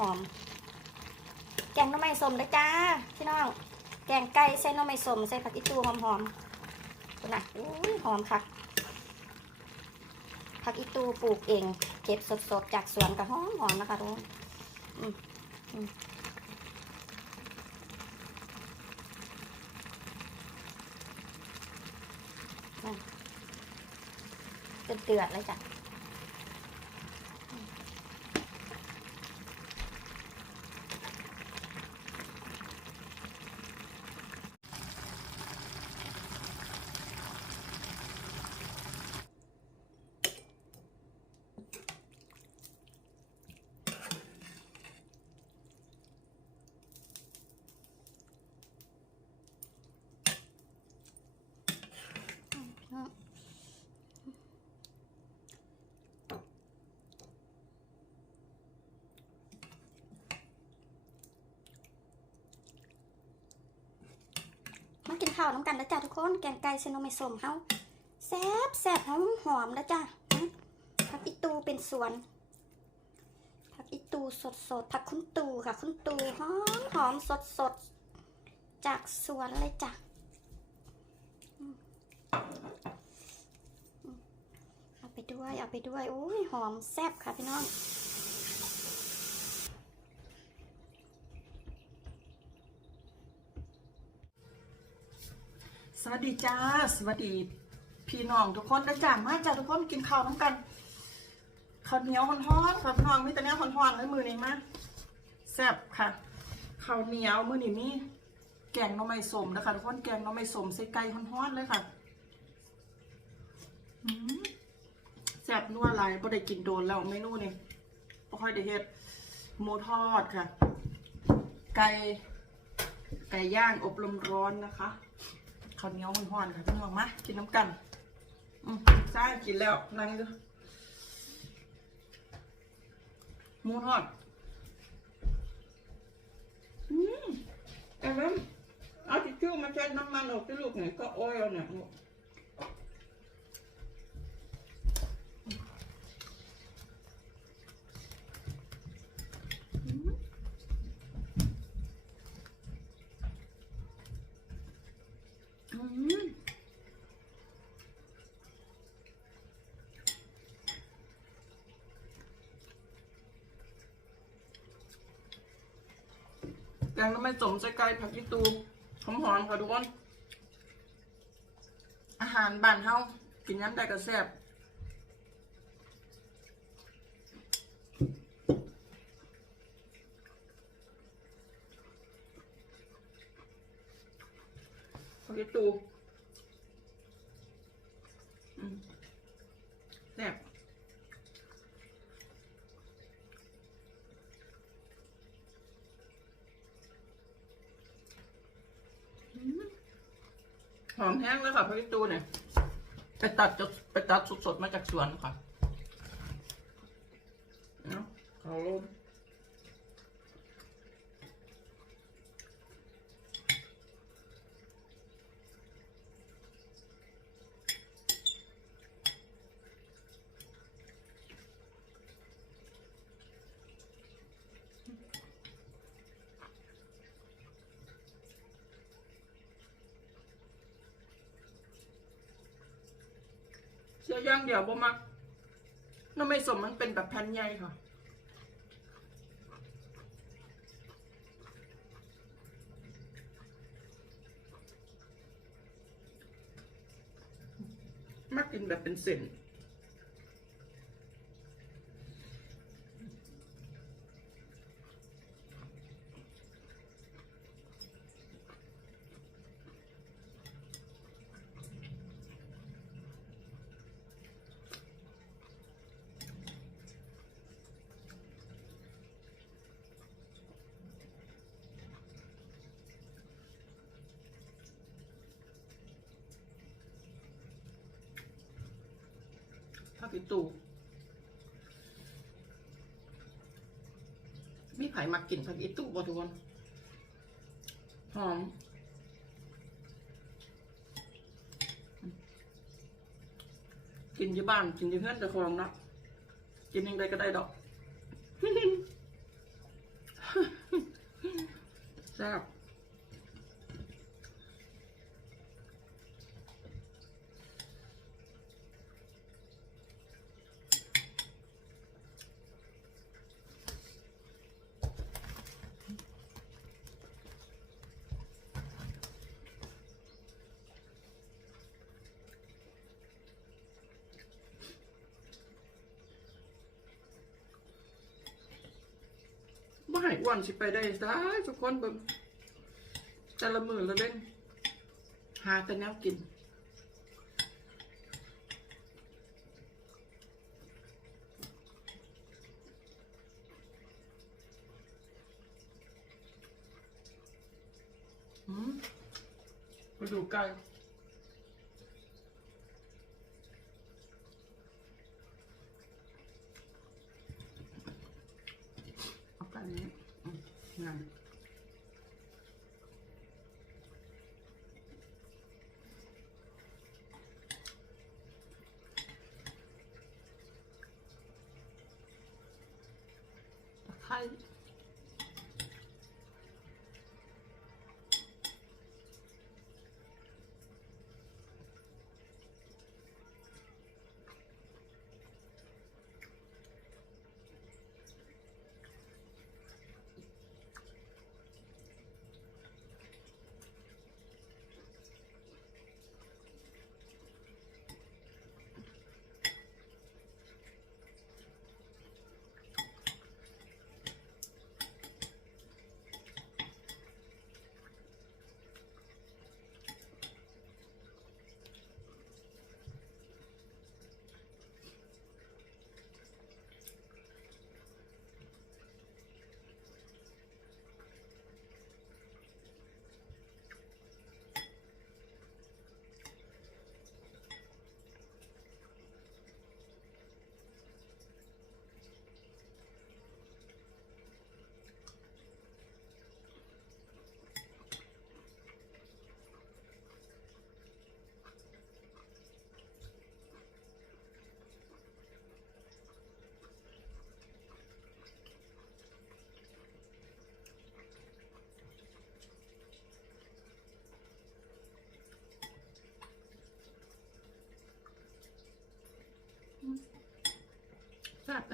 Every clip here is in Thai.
หอม แกงน้ำไม้สมเลยจ้าพี่น้อง แกงไก่ใส่น้ำไม้สมใส่ผักอีตูหอมหอมดูนะอุ้ยหอมคักผักอีตูปลูกเองเก็บสดๆจากสวนกับหอมหอมนะคะทุกคนอืมอืมนั่นเดือดๆเลยจ้ะ ข้าวน้ำกันแล้วจ้ะทุกคน แกงไก่เซโนเมสมเฮาแซ่บแซ่บหอมหอมแล้วจ้ะผักอีตูเป็นสวน ผักอีตูสดสดๆผักคุณตูค่ะ คุณตูหอมหอมสดสดๆจากสวนเลยจ้ะเอาไปด้วยเอาไปด้วยโอ้ยหอมแซ่บค่ะพี่น้อง วัสดีจ้า สวัสดี พี่น้องทุกคนนะจ้ามาจ้าทุกคนกินข้าวน้ำกันข้าวเหนียวฮ้อนๆค่ะพี่น้องมีแต่เนี้ยฮ้อนๆเลยมือนี้มาแซ่บค่ะข้าวเหนียวมือนี้มีแกงน่อไม้สมนะคะทุกคนแกงน่อไม้สมใส่ไก่ฮ้อนๆเลยค่ะแซ่บนัวลายบ่ได้กินโดนแล้วเมนูนี้บ่ค่อยได้เฮ็ดหมูทอดค่ะ ไก่ไก่ย่างอบลมร้อนนะคะ ข้าวเหนียวมันห่อนๆค่ะพี่น้องมากินน้ำกัน อืมใช่กินแล้วนั่งดูหมูทอดอืมแต่แล้วเอาทิชชู่มาเช็ดน้ำมันออกที่ลูกหน่อยก็โอ้ยเอาเนี่ยลูกอืมอืม แก งน้ำไม่สมใส่ไก่ผักยี่ตูหอมๆค่ะทุกคน อาหารบ้านเฮากินย้ำได้ก็แซ่บผักยี่ตูอืมแซ่บ หอมแห้งแล้วค่ะพี่ตูเนี่ยไปตัดจดไปตัดสดๆมาจากสวนค่ะเนาะเขา เสื้อย่างเดี่ยวบ่มักน้ำไม่สมมันเป็นแบบแผ่นใหญ่ค่ะมักกินแบบเป็นเส้น ผ้าปิตูมีไผ่มากลิ่นผักอิตุบอทุกคนหอมกินที่บ้านกินที่เพื่อนแต่ของนะกินยังไงก็ได้ดอกแซ่บ บ่ให้อ้วนสิไปได้ซะทุกคนเบิ่งแต่ละมือละเล่นหาแต่แนวกิน อืมมาดูไก่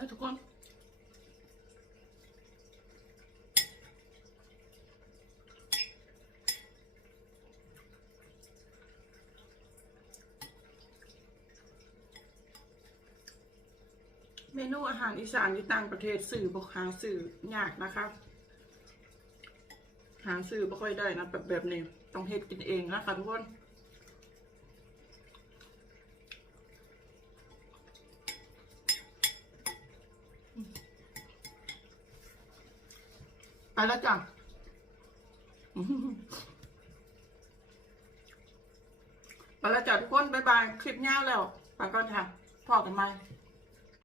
แซ่บนะทุกคนเมนูอาหารอีสานที่ต่างประเทศสื่อบอกหาสื่อยากนะครับหาสื่อไม่ค่อยได้นะแบบแบบนี้ต้องเฮ็ดกินเองนะคะทุกคน แล้วจ้ะไปแล้วจ้ะทุกคน บ๊ายบาย คลิปยาวแล้วไปก่อนค่ะพอกันไหม